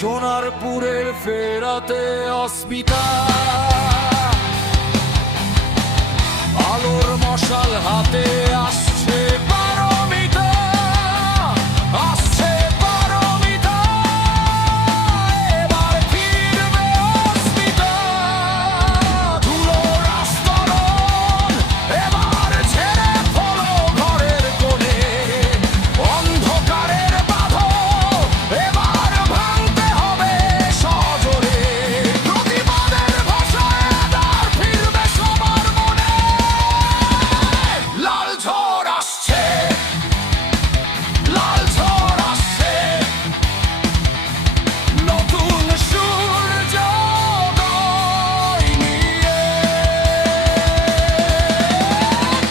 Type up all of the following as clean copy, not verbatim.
সোনারপুরের ফেরাতে অস্মিতা আলোর মশাল হাতে আসছে পারমিতা, আসছে পারমিতা, এবার ফিরবে অস্মিতা। ধুলোর আস্তরণ এবার ছেড়ে ফেলো ঘরের কোণে, অন্ধকারের বাঁধন এবার ভাঙতে হবে সজোরে। প্রতিবাদের ভাষায় এবার ফিরবে সবার মনে। লাল ঝড় আসছে, লাল ঝড় আসছে, নতুন সূর্যোদয় নিয়ে।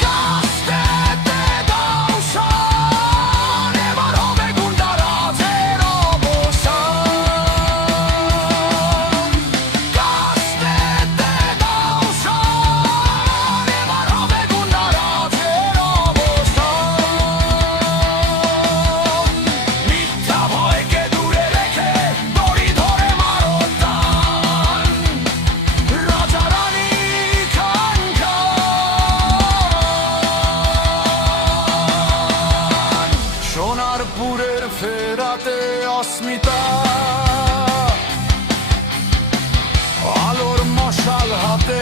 কাস্তে দাও শান, এবার হবে গুন্ডারাজের অবসান। কাস্তে দাও শান, এবার হবে গুন্ডারাজের অবসান। মিথ্যা ভয়কে দূরে রেখে দড়ি ধরে মারো টান, রাজা রানী খান খান। সোনারপুরের ফেরাতে অস্মিতা আলোর মশাল হাতে